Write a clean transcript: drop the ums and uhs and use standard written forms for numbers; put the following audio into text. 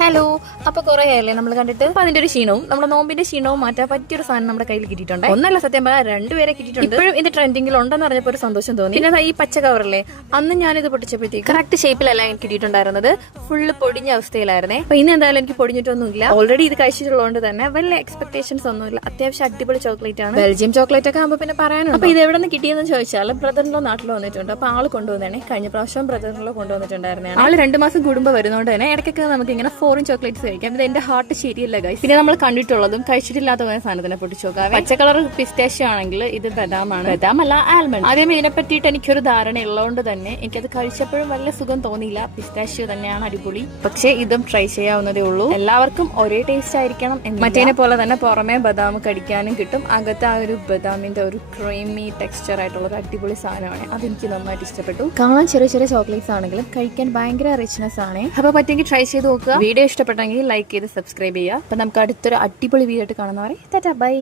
Hello, അപ്പോൾ കുറേ ആയല്ലേ നമ്മൾ കണ്ടിട്ട്. അപ്പോൾ അതിന്റെ ഒരു ക്ഷീണവും നമ്മുടെ നോമ്പിന്റെ ക്ഷീണവും മാറ്റാൻ പറ്റിയൊരു സാധനം നമ്മുടെ കയ്യിൽ കിട്ടിയിട്ടുണ്ട്. ഒന്നല്ല, സത്യം പറയാൻ രണ്ടുപേരെ കിട്ടിയിട്ടുണ്ട്. ഇപ്പോഴും ഇത് ട്രെൻഡിങ്ങിൽ ഉണ്ടെന്ന് പറഞ്ഞപ്പോൾ ഒരു സന്തോഷം തോന്നി. പിന്നെ ഈ പച്ച കവറല്ലേ, അന്ന് ഞാനിത് പൊട്ടിച്ചപ്പോഴത്തേക്ക് കറക്റ്റ് ഷേപ്പിലല്ല എനിക്ക് കിട്ടിയിട്ടുണ്ടായിരുന്നത്, ഫുള്ള് പൊടിഞ്ഞ അവസ്ഥയിലായിരുന്നേ. അപ്പൊ ഇന്ന് എന്തായാലും എനിക്ക് പൊടിഞ്ഞിട്ടൊന്നുമില്ല. ഓൾറെഡി ഇത് കഴിച്ചിട്ടുള്ളതുകൊണ്ട് തന്നെ വലിയ എക്സ്പെക്ടേഷൻസ് ഒന്നുമില്ല. അത്യാവശ്യം അടിപൊളി ചോക്ലേറ്റ് ആണ്. ബെൽജിയം ചോക്ലേറ്റ് ഒക്കെ ആകുമ്പോൾ പിന്നെ പറയാനുണ്ട്. അപ്പൊ ഇത് എവിടെ നിന്ന് കിട്ടിയെന്ന് ചോദിച്ചാൽ ബ്രദറിലോ നാട്ടിലോ വന്നിട്ടുണ്ട്. അപ്പൊ ആള് കൊണ്ടുവന്നേ, കഴിഞ്ഞ പ്രാവശ്യം ബ്രദറിലോ കൊണ്ടുവന്നിട്ടുണ്ടായിരുന്നേ. ആള് 2 മാസം കൂടുമ്പോൾ വരുന്നതുകൊണ്ട് തന്നെ ഇടയ്ക്കൊക്കെ നമുക്ക് ഇങ്ങനെ ഫോറിൻ ചോക്ലേറ്റ്സ് കഴിക്കാം. ഇത് എന്റെ ഹാർട്ട് ശരിയല്ല ഗൈസ്. പിന്നെ നമ്മൾ കണ്ടിട്ടുള്ളതും കഴിച്ചിട്ടില്ലാത്ത സാധനത്തിനെ പൊട്ടിച്ചോക്കാം. പച്ച കളർ പിസ്റ്റാഷ്യോ ആണെങ്കിൽ ഇത് ബദാമാണ്, ബദാമല്ല ആൽമണ്ട്. ആദ്യം ഇതിനെ പറ്റിയിട്ട് എനിക്കൊരു ധാരണ ഉള്ളതുകൊണ്ട് തന്നെ എനിക്കത് കഴിച്ചപ്പോഴും വലിയ സുഖം തോന്നിയില്ല. പിസ്റ്റാഷ്യോ തന്നെയാണ് അടിപൊളി. പക്ഷേ ഇതും ട്രൈ ചെയ്യാവുന്നതേ ഉള്ളൂ. എല്ലാവർക്കും ഒരേ ടേസ്റ്റ് ആയിരിക്കണം. മറ്റേനെ പോലെ തന്നെ പുറമെ ബദാം കടിക്കാനും കിട്ടും, അകത്ത് ആ ഒരു ബദാമിന്റെ ഒരു ക്രീമി ടെക്സ്ചർ ആയിട്ടുള്ള ഒരു അടിപൊളി സാധനമാണ്. അതെനിക്ക് നന്നായിട്ട് ഇഷ്ടപ്പെട്ടു. കാണാൻ ചെറിയ ചെറിയ ചോക്ലേറ്റ്സ് ആണെങ്കിലും കഴിക്കാൻ ഭയങ്കര റിച്ച്നെസ് ആണ്. അപ്പൊ പറ്റുമെങ്കിൽ ട്രൈ ചെയ്ത് നോക്കുക. വീഡിയോ ഇഷ്ടപ്പെട്ടെങ്കിൽ ലൈക്ക് ചെയ്ത് സബ്സ്ക്രൈബ് ചെയ്യുക. അപ്പൊ നമുക്ക് അടുത്തൊരു അടിപൊളി വീഡിയോ ആയിട്ട് കാണുന്നവരെ ടാറ്റാ ബൈ.